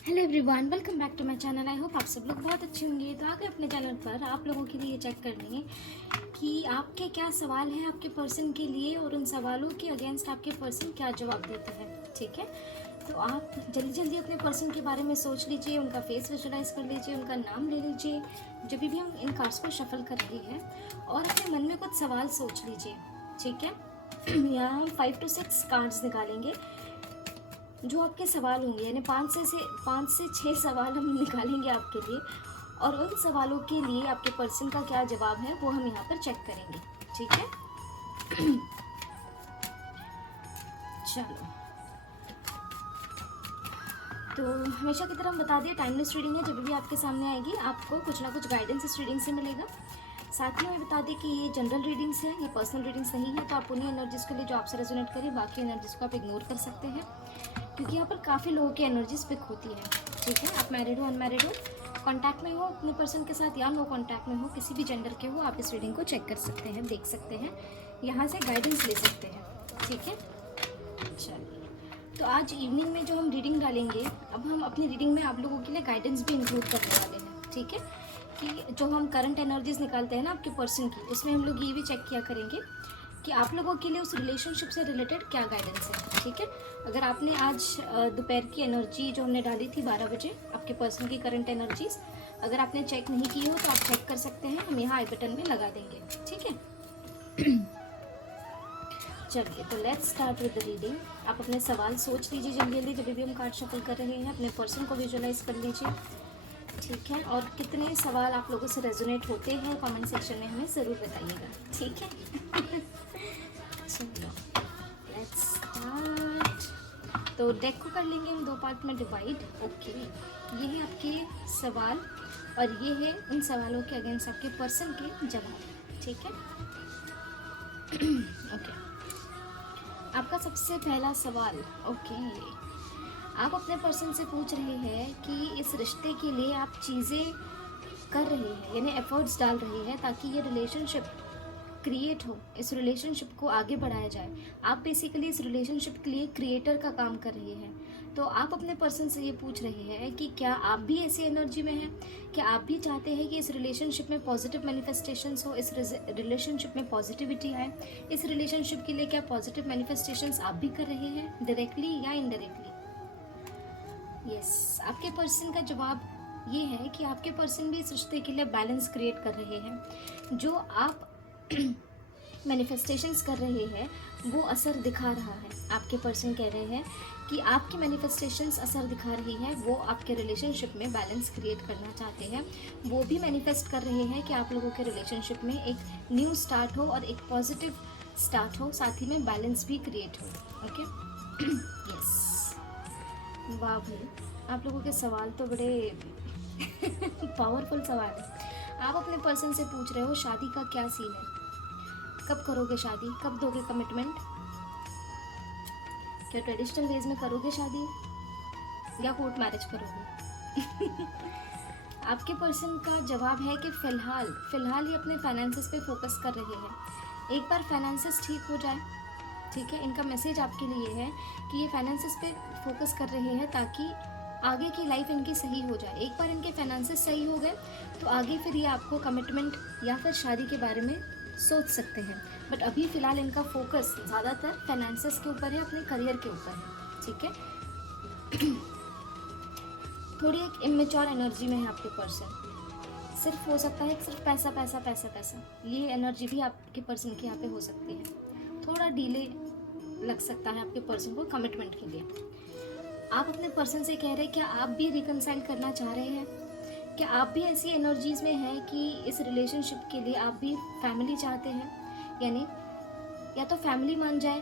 Hello everyone, welcome back to my channel. I hope आप सब लोग बहुत अच्छे होंगे। तो आगे अपने चैनल पर आप लोगों के लिए चेक करने कि आपके क्या सवाल हैं आपके पर्सन के लिए और उन सवालों के अगेंस्ट आपके पर्सन क्या जवाब देते हैं। ठीक है, तो आप जल्दी जल्दी अपने पर्सन के बारे में सोच लीजिए, उनका फेस विजुलाइज कर लीजिए, उनका नाम ले लीजिए जब भी हम इन कार्ड्स को शफल कर रहे हैं, और अपने मन में कुछ सवाल सोच लीजिए। ठीक है यहाँ हम 5 to 6 कार्ड्स निकालेंगे जो आपके सवाल होंगे, यानी 5 से 6 सवाल हम निकालेंगे आपके लिए, और उन सवालों के लिए आपके पर्सन का क्या जवाब है वो हम यहाँ पर चेक करेंगे। ठीक है चलो, तो हमेशा की तरह हम बता दिए टाइमलेस रीडिंग है, जब भी आपके सामने आएगी आपको कुछ ना कुछ गाइडेंस इस रीडिंग से मिलेगा। साथ ही में बता दें कि ये जनरल रीडिंग्स है, ये पर्सनल रीडिंग्स नहीं है, तो आप उन्हीं एनर्जीज के लिए जो आपसे रेजोनेट करें, बाकी एनर्जीज को आप इग्नोर कर सकते हैं क्योंकि यहाँ पर काफ़ी लोगों की एनर्जीज पिक होती है। ठीक है, आप मैरिड हो, अनमैरिड हो, कांटेक्ट में हो अपने पर्सन के साथ या नो कांटेक्ट में हो, किसी भी जेंडर के हो, आप इस रीडिंग को चेक कर सकते हैं, देख सकते हैं, यहाँ से गाइडेंस ले सकते हैं। ठीक है, चलिए, तो आज इवनिंग में जो हम रीडिंग डालेंगे, अब हम अपनी रीडिंग में आप लोगों के लिए गाइडेंस भी इंक्लूड करने वाले हैं। ठीक है, कि जो हम करंट एनर्जीज निकालते हैं ना आपके पर्सन की, उसमें हम लोग ये भी चेक किया करेंगे कि आप लोगों के लिए उस रिलेशनशिप से रिलेटेड क्या गाइडेंस है। ठीक है, अगर आपने आज दोपहर की एनर्जी जो हमने डाली थी 12 बजे, आपके पर्सन की करंट एनर्जीज अगर आपने चेक नहीं की हो तो आप चेक कर सकते हैं, हम यहाँ आई बटन में लगा देंगे। ठीक है चलिए, तो let's start with the reading. आप अपने सवाल सोच लीजिए जल्दी जल्दी, जब भी हम कार्ड शफल कर रहे हैं, अपने पर्सन को विजुअलाइज कर लीजिए। ठीक है, और कितने सवाल आप लोगों से रेजोनेट होते हैं कमेंट सेक्शन में हमें ज़रूर बताइएगा। ठीक है चलो, लेट्स स्टार्ट। तो डेक को कर लेंगे हम 2 पार्ट में डिवाइड। ओके, ये है आपके सवाल और ये है उन सवालों के अगेंस्ट आपके पर्सन के जवाब। ठीक है ओके, आपका सबसे पहला सवाल। ओके, आप अपने पर्सन से पूछ रहे हैं कि इस रिश्ते के लिए आप चीज़ें कर रहे हैं, यानी एफर्ट्स डाल रहे हैं ताकि ये रिलेशनशिप क्रिएट हो, इस रिलेशनशिप को आगे बढ़ाया जाए। आप बेसिकली इस रिलेशनशिप के लिए क्रिएटर का काम कर रहे हैं। तो आप अपने पर्सन से ये पूछ रहे हैं कि क्या आप भी ऐसी एनर्जी में हैं, क्या आप भी चाहते हैं कि इस रिलेशनशिप में पॉजिटिव मैनिफेस्टेशंस हो, इस रिलेशनशिप में पॉजिटिविटी आए, इस रिलेशनशिप के लिए क्या पॉजिटिव मैनिफेस्टेशंस आप भी कर रहे हैं डायरेक्टली या इनडायरेक्टली। यस, आपके पर्सन का जवाब ये है कि आपके पर्सन भी इस रिश्ते के लिए बैलेंस क्रिएट कर रहे हैं। जो आप मैनिफेस्टेशंस कर रहे हैं वो असर दिखा रहा है। आपके पर्सन कह रहे हैं कि आपकी मैनिफेस्टेशंस असर दिखा रही है, वो आपके रिलेशनशिप में बैलेंस क्रिएट करना चाहते हैं। वो भी मैनिफेस्ट कर रहे हैं कि आप लोगों के रिलेशनशिप में एक न्यू स्टार्ट हो और एक पॉजिटिव स्टार्ट हो, साथ ही में बैलेंस भी क्रिएट हो। ओके यस, वाह भाई, आप लोगों के सवाल तो बड़े पावरफुल सवाल है। आप अपने पर्सन से पूछ रहे हो शादी का क्या सीन है, कब करोगे शादी, कब दोगे कमिटमेंट, क्या ट्रेडिशनल वेज में करोगे शादी या कोर्ट मैरिज करोगे आपके पर्सन का जवाब है कि फिलहाल ये अपने फाइनेंसेस पे फोकस कर रहे हैं। एक बार फाइनेंसेस ठीक हो जाए, ठीक है, इनका मैसेज आपके लिए है कि ये फाइनेंसेस पे फोकस कर रहे हैं ताकि आगे की लाइफ इनकी सही हो जाए। एक बार इनके फाइनेंसेस सही हो गए तो आगे फिर ये आपको कमिटमेंट या फिर शादी के बारे में सोच सकते हैं, बट अभी फ़िलहाल इनका फोकस ज़्यादातर फाइनेंसेस के ऊपर है, अपने करियर के ऊपर है। ठीक है थोड़ी एक इमेच्योर एनर्जी में है आपके पर्सन, सिर्फ हो सकता है सिर्फ पैसा पैसा पैसा पैसा, ये एनर्जी भी आपके पर्सन के यहाँ पे हो सकती है। थोड़ा डिले लग सकता है आपके पर्सन को कमिटमेंट के लिए। आप अपने पर्सन से कह रहे हैं क्या आप भी रिकनसाइल करना चाह रहे हैं, क्या आप भी ऐसी एनर्जीज़ में हैं कि इस रिलेशनशिप के लिए आप भी फैमिली चाहते हैं, यानी या तो फैमिली मान जाए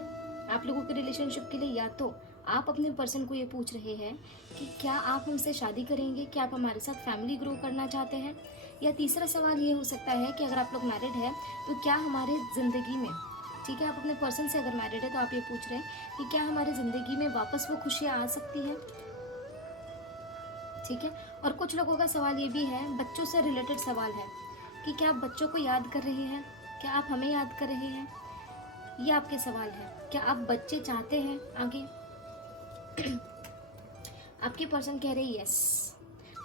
आप लोगों के रिलेशनशिप के लिए, या तो आप अपने पर्सन को ये पूछ रहे हैं कि क्या आप हमसे शादी करेंगे, क्या आप हमारे साथ फैमिली ग्रो करना चाहते हैं। या तीसरा सवाल ये हो सकता है कि अगर आप लोग मैरिड हैं तो क्या हमारे ज़िंदगी में, ठीक है, आप अपने पर्सन से अगर मैरिड है तो आप ये पूछ रहे हैं कि क्या हमारी ज़िंदगी में वापस वो खुशियाँ आ सकती हैं। ठीक है, और कुछ लोगों का सवाल ये भी है, बच्चों से रिलेटेड सवाल है कि क्या आप बच्चों को याद कर रहे हैं, क्या आप हमें याद कर रहे हैं, ये आपके सवाल है। क्या आप बच्चे चाहते हैं आगे आपके पर्सन कह रहे हैं यस,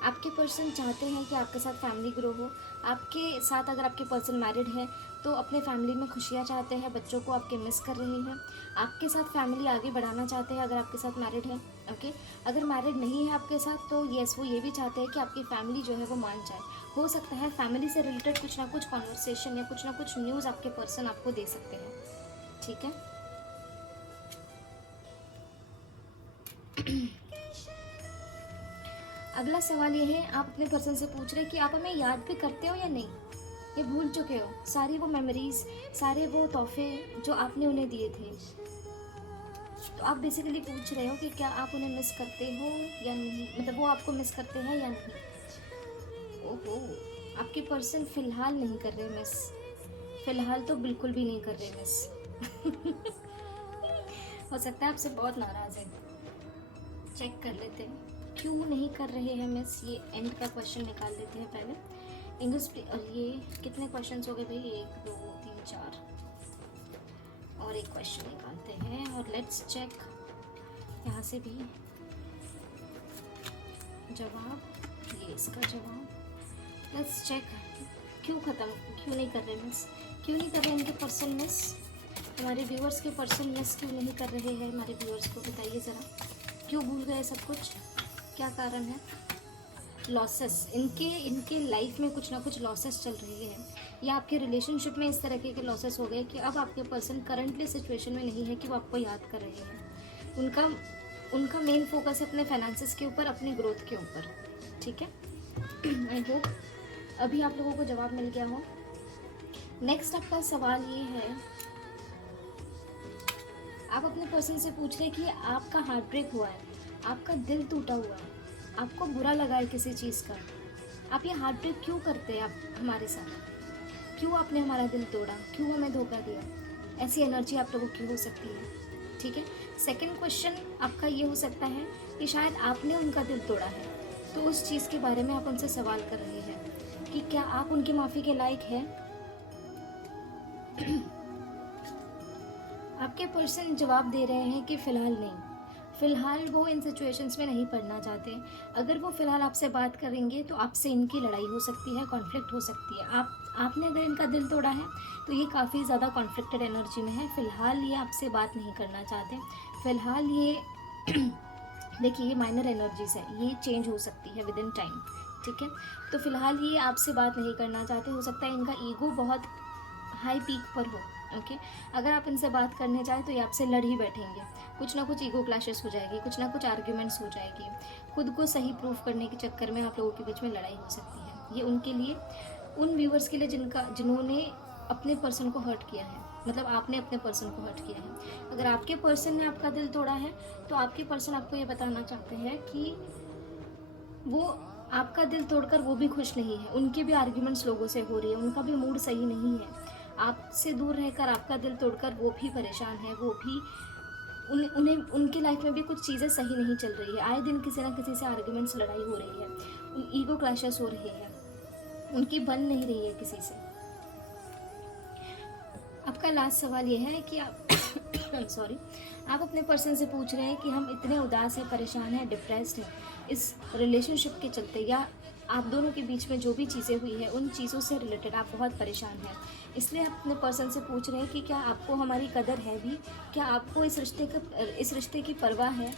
आपके पर्सन चाहते हैं कि आपके साथ फैमिली ग्रो हो। आपके साथ अगर आपके पर्सन मैरिड है तो अपने फैमिली में खुशियाँ चाहते हैं, बच्चों को आपके मिस कर रहे हैं, आपके साथ फैमिली आगे बढ़ाना चाहते हैं अगर आपके साथ मैरिड है। ओके, अगर मैरिड नहीं है आपके साथ तो येस, वो ये भी चाहते हैं कि आपकी फैमिली जो है वो मान जाए। हो सकता है फैमिली से रिलेटेड कुछ ना कुछ कॉन्वर्सेशन या कुछ ना कुछ न्यूज़ आपके पर्सन आपको दे सकते हैं। ठीक है, अगला सवाल ये है, आप अपने पर्सन से पूछ रहे हैं कि आप हमें याद भी करते हो या नहीं, ये भूल चुके हो सारी वो मेमोरीज, सारे वो तोहफे जो आपने उन्हें दिए थे। तो आप बेसिकली पूछ रहे हो कि क्या आप उन्हें मिस करते हो या नहीं, मतलब वो आपको मिस करते हैं या नहीं। ओहो, आपके पर्सन फिलहाल नहीं कर रहे मिस, फिलहाल तो बिल्कुल भी नहीं कर रहे मिस। हो सकता है आपसे बहुत नाराज़ है। चेक कर लेते हैं क्यों नहीं कर रहे हैं मिस, ये एंड का क्वेश्चन निकाल लेते हैं पहले। इंग्लिश, और ये कितने क्वेश्चंस हो गए भाई, 1 2 3 4, और एक क्वेश्चन निकालते हैं और लेट्स चेक यहाँ से भी जवाब, ये इसका जवाब। लेट्स चेक क्यों नहीं कर रहे मिस, क्यों नहीं कर रहे इनके पर्सन मिस, हमारे व्यूअर्स के पर्सन मिस क्यों नहीं कर रहे हैं, हमारे व्यूअर्स को बताइए ज़रा, क्यों भूल गए सब कुछ, क्या कारण है। लॉसेस, इनके लाइफ में कुछ ना कुछ लॉसेस चल रहे हैं, या आपके रिलेशनशिप में इस तरह के लॉसेस हो गए कि अब आपके पर्सन करंटली सिचुएशन में नहीं है कि वो आपको याद कर रहे हैं। उनका मेन फोकस है अपने फाइनेंसेस के ऊपर, अपने ग्रोथ के ऊपर। ठीक है, आई होप अभी आप लोगों को जवाब मिल गया हो। नेक्स्ट आपका सवाल ये है, आप अपने पर्सन से पूछ रहे हैं कि आपका हार्ट ब्रेक हुआ है, आपका दिल टूटा हुआ है, आपको बुरा लगा है किसी चीज़ का, आप ये हार्ट ब्रेक क्यों करते हैं आप हमारे साथ, क्यों आपने हमारा दिल तोड़ा, क्यों हमें धोखा दिया, ऐसी एनर्जी आप लोगों की हो सकती है। ठीक है, सेकंड क्वेश्चन आपका ये हो सकता है कि शायद आपने उनका दिल तोड़ा है, तो उस चीज़ के बारे में आप उनसे सवाल कर रहे हैं कि क्या आप उनकी माफ़ी के लायक हैं। आपके पर्सन जवाब दे रहे हैं कि फ़िलहाल नहीं, फ़िलहाल वो इन सिचुएशंस में नहीं पड़ना चाहते। अगर वो फ़िलहाल आपसे बात करेंगे तो आपसे इनकी लड़ाई हो सकती है, कॉन्फ्लिक्ट हो सकती है। आपने अगर इनका दिल तोड़ा है तो ये काफ़ी ज़्यादा कॉन्फ्लिक्टेड एनर्जी में है। फ़िलहाल ये आपसे बात नहीं करना चाहते, फ़िलहाल ये देखिए, ये माइनर एनर्जीज है, ये चेंज हो सकती है विद इन टाइम। ठीक है, तो फ़िलहाल ये आपसे बात नहीं करना चाहते। हो सकता है इनका ईगो बहुत हाई पीक पर हो। ओके, अगर आप इनसे बात करने जाए तो ये आपसे लड़ ही बैठेंगे, कुछ ना कुछ ईगो क्लैशेस हो जाएगी, कुछ ना कुछ आर्ग्यूमेंट्स हो जाएगी, खुद को सही प्रूफ करने के चक्कर में आप लोगों के बीच में लड़ाई हो सकती है। ये उनके लिए, उन व्यूवर्स के लिए जिन्होंने अपने पर्सन को हर्ट किया है, मतलब आपने अपने पर्सन को हर्ट किया है। अगर आपके पर्सन ने आपका दिल तोड़ा है तो आपके पर्सन आपको ये बताना चाहते हैं कि वो आपका दिल तोड़कर वो भी खुश नहीं है, उनके भी आर्ग्यूमेंट्स लोगों से हो रही है, उनका भी मूड सही नहीं है, आपसे दूर रहकर आपका दिल तोड़कर वो भी परेशान है, वो भी उन्हें उनकी लाइफ में भी कुछ चीज़ें सही नहीं चल रही है। आए दिन किसी ना किसी से आर्ग्यूमेंट्स, लड़ाई हो रही है, ईगो क्लैशेस हो रहे हैं, उनकी बन नहीं रही है किसी से। आपका लास्ट सवाल ये है कि आप सॉरी, आप अपने पर्सन से पूछ रहे हैं कि हम इतने उदास हैं, परेशान हैं, डिप्रेस्ड हैं इस रिलेशनशिप के चलते, या आप दोनों के बीच में जो भी चीज़ें हुई है उन चीज़ों से रिलेटेड आप बहुत परेशान हैं। इसलिए आप अपने पर्सन से पूछ रहे हैं कि क्या आपको हमारी कदर है भी, क्या आपको इस रिश्ते की परवाह है,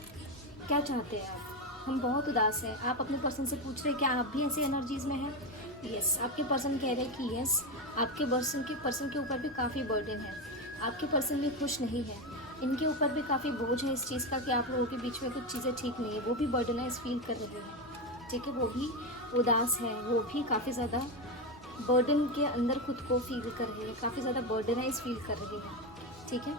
क्या चाहते हैं आप, हम बहुत उदास हैं। आप अपने पर्सन से पूछ रहे हैं क्या आप भी ऐसी एनर्जीज़ में हैं। यस, आपके पर्सन कह रहे हैं कि यस, आपके पर्सन के ऊपर भी काफ़ी बर्डन है, आपके पर्सन भी खुश नहीं है, इनके ऊपर भी काफ़ी बोझ है इस चीज़ का कि आप लोगों के बीच में कुछ चीज़ें ठीक नहीं है, वो भी बर्डनाइज फील कर रहे हैं। ठीक है, वो भी उदास है, वो भी काफ़ी ज़्यादा बर्डन के अंदर खुद को फील कर रहे हैं, काफ़ी ज़्यादा बर्डनाइज फील कर रहे हैं। ठीक है,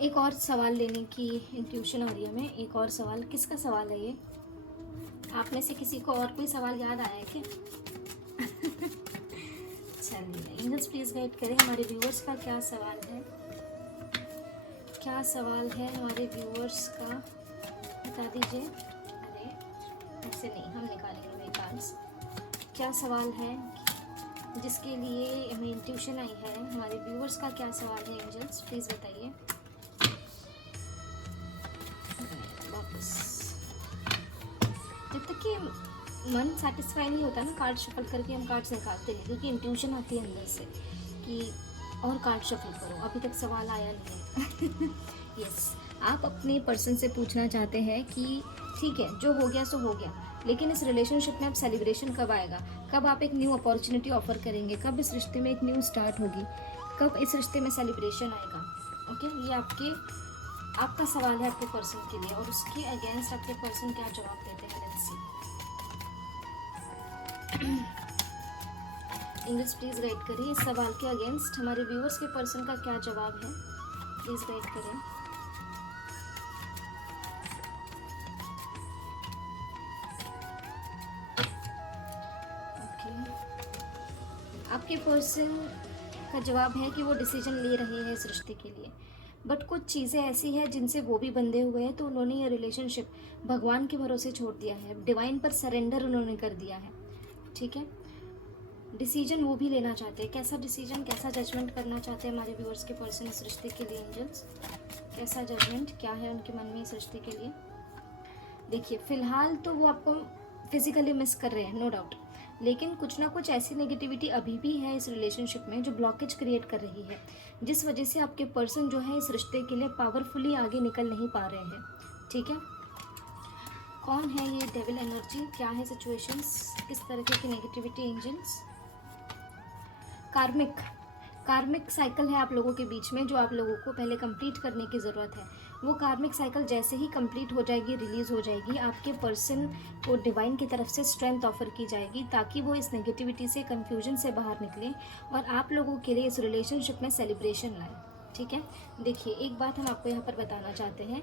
एक और सवाल लेने की इंट्यूशन आ रही है हमें। एक और सवाल, किसका सवाल है ये, आप में से किसी को और कोई सवाल याद आया है क्या? चलिए, एंजल्स प्लीज गाइड करें हमारे व्यूअर्स का क्या सवाल है, क्या सवाल है हमारे व्यूअर्स का, बता दीजिए। अरे ऐसे नहीं, हम निकालेंगे मेरे चांस। क्या सवाल है जिसके लिए हमें इंट्यूशन आई है, हमारे व्यूअर्स का क्या सवाल है एंजल्स प्लीज़ बताइए। वापस मन सेटिस्फाई नहीं होता ना, कार्ड शफल करके हम कार्ड्स निकालते हैं क्योंकि इंट्यूशन आती है अंदर से कि और कार्ड शफल करो, अभी तक सवाल आया नहीं है। यस, आप अपने पर्सन से पूछना चाहते हैं कि ठीक है जो हो गया सो हो गया, लेकिन इस रिलेशनशिप में अब सेलिब्रेशन कब आएगा, कब आप एक न्यू अपॉर्चुनिटी ऑफर करेंगे, कब इस रिश्ते में एक न्यू स्टार्ट होगी, कब इस रिश्ते में सेलिब्रेशन आएगा। ओके, ये आपका सवाल है आपके पर्सन के लिए, और उसके अगेंस्ट आपके पर्सन क्या जवाब देते हैं। Let's see. English please guide करिए, इस सवाल के अगेंस्ट हमारे व्यूअर्स के पर्सन का क्या जवाब है, प्लीज गाइड करें। आपके पर्सन का जवाब है कि वो डिसीजन ले रहे हैं इस रिश्ते के लिए, बट कुछ चीज़ें ऐसी हैं जिनसे वो भी बंधे हुए हैं, तो उन्होंने ये रिलेशनशिप भगवान के भरोसे छोड़ दिया है, डिवाइन पर सरेंडर उन्होंने कर दिया है। ठीक है, डिसीजन वो भी लेना चाहते हैं। कैसा डिसीजन, कैसा जजमेंट करना चाहते हैं हमारे व्यूअर्स के पर्सन इस रिश्ते के लिए। एंजल्स, कैसा जजमेंट, क्या है उनके मन में इस रिश्ते के लिए। देखिए, फिलहाल तो वो आपको फिजिकली मिस कर रहे हैं, नो डाउट, लेकिन कुछ ना कुछ ऐसी नेगेटिविटी अभी भी है इस रिलेशनशिप में जो ब्लॉकेज क्रिएट कर रही है, जिस वजह से आपके पर्सन जो है इस रिश्ते के लिए पावरफुली आगे निकल नहीं पा रहे हैं। ठीक है, कौन है ये डेविल एनर्जी, क्या है सिचुएशंस, किस तरह की नेगेटिविटी। एंजल्स, कार्मिक साइकिल है आप लोगों के बीच में जो आप लोगों को पहले कंप्लीट करने की ज़रूरत है। वो कार्मिक साइकिल जैसे ही कंप्लीट हो जाएगी, रिलीज़ हो जाएगी, आपके पर्सन को डिवाइन की तरफ से स्ट्रेंथ ऑफर की जाएगी ताकि वो इस नेगेटिविटी से, कन्फ्यूजन से बाहर निकले और आप लोगों के लिए इस रिलेशनशिप में सेलिब्रेशन लाए। ठीक है, देखिए एक बात हम आपको यहाँ पर बताना चाहते हैं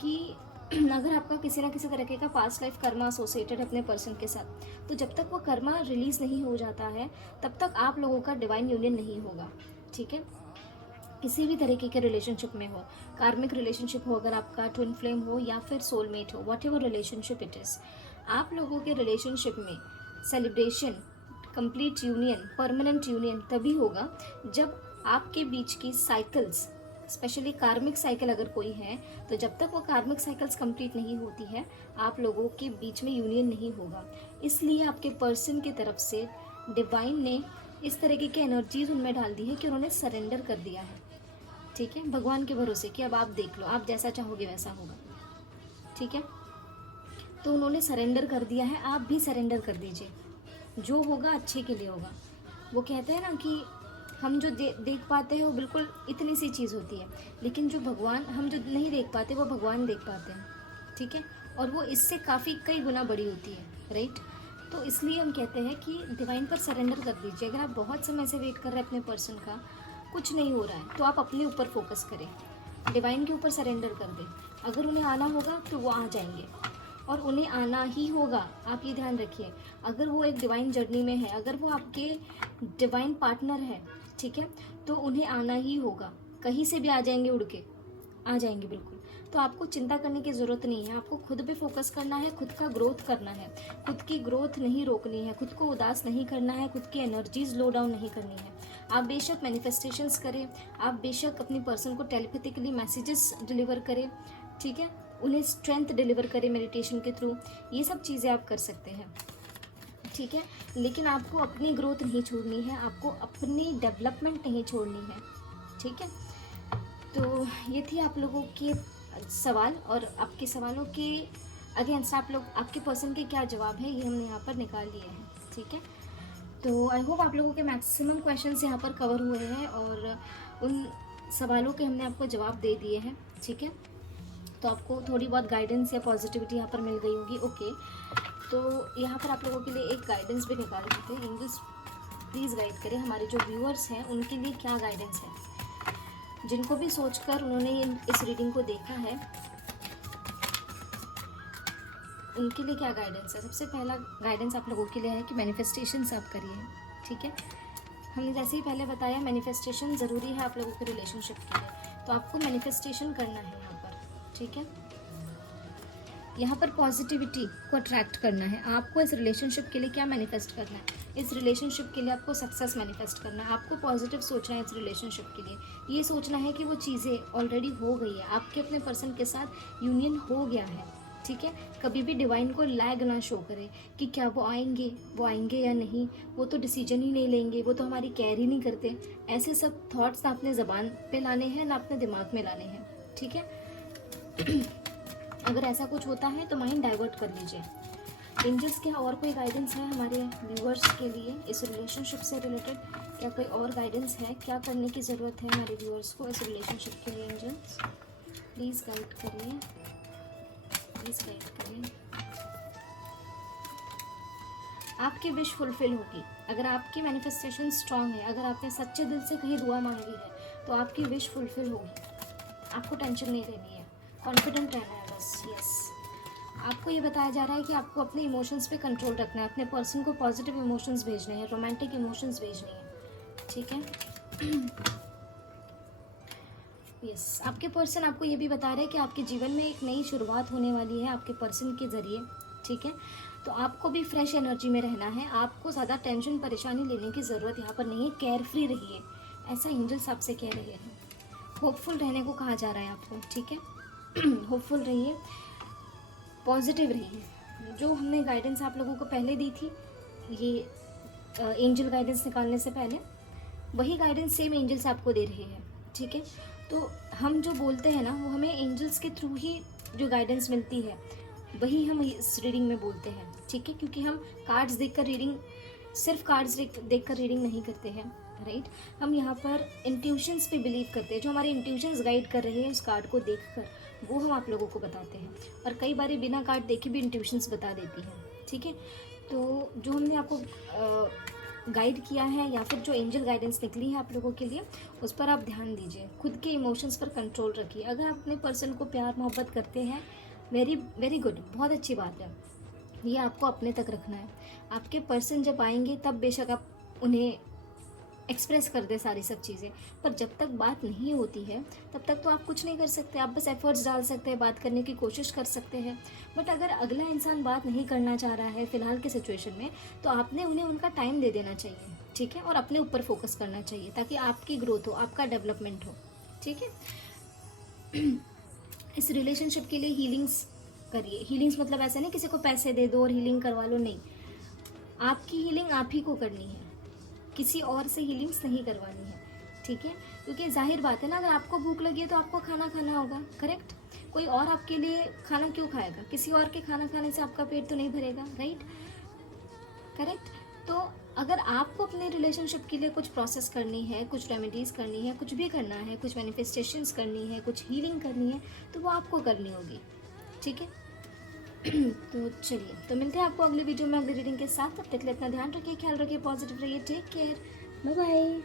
कि अगर आपका किसी ना किसी तरीके का पास्ट लाइफ कर्मा एसोसिएटेड है अपने पर्सन के साथ, तो जब तक वो कर्मा रिलीज़ नहीं हो जाता है तब तक आप लोगों का डिवाइन यूनियन नहीं होगा। ठीक है, किसी भी तरीके के रिलेशनशिप में हो, कार्मिक रिलेशनशिप हो, अगर आपका ट्विन फ्लेम हो या फिर सोलमेट हो, what ever relationship it is, आप लोगों के रिलेशनशिप में celebration, complete union, permanent union तभी होगा जब आपके बीच की साइकिल्स, स्पेशली कार्मिक साइकिल अगर कोई है, तो जब तक वो कार्मिक साइकिल्स कंप्लीट नहीं होती है आप लोगों के बीच में यूनियन नहीं होगा। इसलिए आपके पर्सन की तरफ से डिवाइन ने इस तरीके की एनर्जीज उनमें डाल दी है कि उन्होंने सरेंडर कर दिया है। ठीक है, भगवान के भरोसे कि अब आप देख लो, आप जैसा चाहोगे वैसा होगा। ठीक है, तो उन्होंने सरेंडर कर दिया है, आप भी सरेंडर कर दीजिए, जो होगा अच्छे के लिए होगा। वो कहते हैं ना कि हम जो देख पाते हैं वो बिल्कुल इतनी सी चीज़ होती है, लेकिन जो भगवान, हम जो नहीं देख पाते वो भगवान देख पाते हैं। ठीक है, और वो इससे काफ़ी कई गुना बड़ी होती है, राइट। तो इसलिए हम कहते हैं कि डिवाइन पर सरेंडर कर दीजिए। अगर आप बहुत समय से वेट कर रहे हैं अपने पर्सन का, कुछ नहीं हो रहा है, तो आप अपने ऊपर फोकस करें, डिवाइन के ऊपर सरेंडर कर दें। अगर उन्हें आना होगा तो वो आ जाएंगे, और उन्हें आना ही होगा, आप ये ध्यान रखिए। अगर वो एक डिवाइन जर्नी में है, अगर वो आपके डिवाइन पार्टनर है, ठीक है, तो उन्हें आना ही होगा, कहीं से भी आ जाएंगे, उड़ के आ जाएंगे बिल्कुल। तो आपको चिंता करने की ज़रूरत नहीं है, आपको खुद पे फोकस करना है, खुद का ग्रोथ करना है, खुद की ग्रोथ नहीं रोकनी है, खुद को उदास नहीं करना है, खुद की एनर्जीज लो डाउन नहीं करनी है। आप बेशक मैनिफेस्टेशंस करें, आप बेशक अपनी पर्सन को टेलीपैथिकली मैसेजेस डिलीवर करें, ठीक है, उन्हें स्ट्रेंथ डिलीवर करें मेडिटेशन के थ्रू, ये सब चीज़ें आप कर सकते हैं। ठीक है, लेकिन आपको अपनी ग्रोथ नहीं छोड़नी है, आपको अपनी डेवलपमेंट नहीं छोड़नी है। ठीक है, तो ये थी आप लोगों के सवाल, और आपके सवालों के अगेंस्ट आप लोग, आपके पर्सन के क्या जवाब है ये हमने यहाँ पर निकाल लिए हैं। ठीक है, तो आई होप आप लोगों के मैक्सिमम क्वेश्चंस यहाँ पर कवर हुए हैं और उन सवालों के हमने आपको जवाब दे दिए हैं। ठीक है, तो आपको थोड़ी बहुत गाइडेंस या पॉजिटिविटी यहाँ पर मिल गई होगी। ओके, तो यहाँ पर आप लोगों के लिए एक गाइडेंस भी निकाल देते हैं। इंग्लिश प्लीज़ गाइड करें, हमारे जो व्यूअर्स हैं उनके लिए क्या गाइडेंस है, जिनको भी सोचकर उन्होंने इस रीडिंग को देखा है उनके लिए क्या गाइडेंस है। सबसे पहला गाइडेंस आप लोगों के लिए है कि मैनिफेस्टेशंस आप करिए। ठीक है, हमने जैसे ही पहले बताया मैनिफेस्टेशन ज़रूरी है आप लोगों के रिलेशनशिप के लिए, तो आपको मैनिफेस्टेशन करना है यहाँ पर। ठीक है, यहाँ पर पॉजिटिविटी को अट्रैक्ट करना है आपको। इस रिलेशनशिप के लिए क्या मैनिफेस्ट करना है, इस रिलेशनशिप के लिए आपको सक्सेस मैनिफेस्ट करना है, आपको पॉजिटिव सोचना है इस रिलेशनशिप के लिए। ये सोचना है कि वो चीज़ें ऑलरेडी हो गई है, आपके अपने पर्सन के साथ यूनियन हो गया है। ठीक है। कभी भी डिवाइन को लैग ना शो करे कि क्या वो आएंगे या नहीं, वो तो डिसीजन ही नहीं लेंगे, वो तो हमारी केयर ही नहीं करते। ऐसे सब थॉट्स ना अपने ज़बान पे लाने हैं ना अपने दिमाग में लाने हैं, ठीक है। अगर ऐसा कुछ होता है तो माइंड डाइवर्ट कर लीजिए। एंजल्स, क्या और कोई गाइडेंस है हमारे व्यूअर्स के लिए इस रिलेशनशिप से रिलेटेड? क्या कोई और गाइडेंस है? क्या करने की ज़रूरत है हमारे व्यूअर्स को इस रिलेशनशिप के लिए? एंजल्स प्लीज़ गाइड करिए, प्लीज़ गाइड करिए। आपकी विश फुलफिल होगी अगर आपकी मैनिफेस्टेशन स्ट्रांग है, अगर आपने सच्चे दिल से कहीं दुआ मांगी है तो आपकी विश फुलफिल होगी। आपको टेंशन नहीं लेनी है, कॉन्फिडेंट रहना है बस। यस, आपको ये बताया जा रहा है कि आपको अपने इमोशंस पे कंट्रोल रखना है, अपने पर्सन को पॉजिटिव इमोशंस भेजने हैं, रोमांटिक इमोशंस भेजने हैं, ठीक है। यस, आपके पर्सन आपको ये भी बता रहे हैं कि आपके जीवन में एक नई शुरुआत होने वाली है आपके पर्सन के ज़रिए, ठीक है। तो आपको भी फ्रेश एनर्जी में रहना है, आपको ज़्यादा टेंशन परेशानी लेने की ज़रूरत यहाँ पर नहीं है। केयर फ्री रहिए, ऐसा एंजल्स आपसे कह रहे हैं। होपफुल रहने को कहा जा रहा है आपको, ठीक है। होपफुल रहिए, पॉजिटिव रहिए। जो हमने गाइडेंस आप लोगों को पहले दी थी, ये एंजल गाइडेंस निकालने से पहले, वही गाइडेंस सेम एंजल्स आपको दे रहे हैं, ठीक है। तो हम जो बोलते हैं ना, वो हमें एंजल्स के थ्रू ही जो गाइडेंस मिलती है वही हम इस रीडिंग में बोलते हैं, ठीक है। क्योंकि हम कार्ड्स देखकर रीडिंग, सिर्फ कार्ड्स देखकर रीडिंग नहीं करते हैं, राइट। हम यहाँ पर इंट्यूशंस पे बिलीव करते हैं, जो हमारे इंट्यूशंस गाइड कर रहे हैं उस कार्ड को देखकर, वो हम आप लोगों को बताते हैं। और कई बार बिना कार्ड देखे भी इंट्यूशंस बता देती हैं, ठीक है। तो जो हमने आपको गाइड किया है या फिर जो एंजल गाइडेंस निकली है आप लोगों के लिए, उस पर आप ध्यान दीजिए, खुद के इमोशंस पर कंट्रोल रखिए। अगर आप अपने पर्सन को प्यार मोहब्बत करते हैं, वेरी वेरी गुड, बहुत अच्छी बात है। ये आपको अपने तक रखना है। आपके पर्सन जब आएंगे तब बेशक आप उन्हें एक्सप्रेस कर दे सारी सब चीज़ें, पर जब तक बात नहीं होती है तब तक तो आप कुछ नहीं कर सकते। आप बस एफर्ट्स डाल सकते हैं, बात करने की कोशिश कर सकते हैं। बट अगर अगला इंसान बात नहीं करना चाह रहा है फ़िलहाल की सिचुएशन में, तो आपने उन्हें उनका टाइम दे देना चाहिए, ठीक है। और अपने ऊपर फोकस करना चाहिए ताकि आपकी ग्रोथ हो, आपका डेवलपमेंट हो, ठीक है। इस रिलेशनशिप के लिए हीलिंग्स करिए। हीलिंग्स मतलब ऐसा नहीं किसी को पैसे दे दो और हीलिंग करवा लो, नहीं। आपकी हीलिंग आप ही को करनी है, किसी और से हीलिंग्स नहीं करवानी है, ठीक है। क्योंकि जाहिर बात है ना, अगर आपको भूख लगी है तो आपको खाना खाना होगा, करेक्ट। कोई और आपके लिए खाना क्यों खाएगा? किसी और के खाना खाने से आपका पेट तो नहीं भरेगा, राइट, करेक्ट। तो अगर आपको अपने रिलेशनशिप के लिए कुछ प्रोसेस करनी है, कुछ रेमेडीज़ करनी है, कुछ भी करना है, कुछ मैनिफेस्टेशंस करनी है, कुछ हीलिंग करनी है, तो वो आपको करनी होगी, ठीक है। तो चलिए, तो मिलते हैं आपको अगले वीडियो में अगली रीडिंग के साथ। तब तक के लिए अपना ध्यान रखिए, ख्याल रखिए, पॉजिटिव रहिए, टेक केयर, बाय बाय।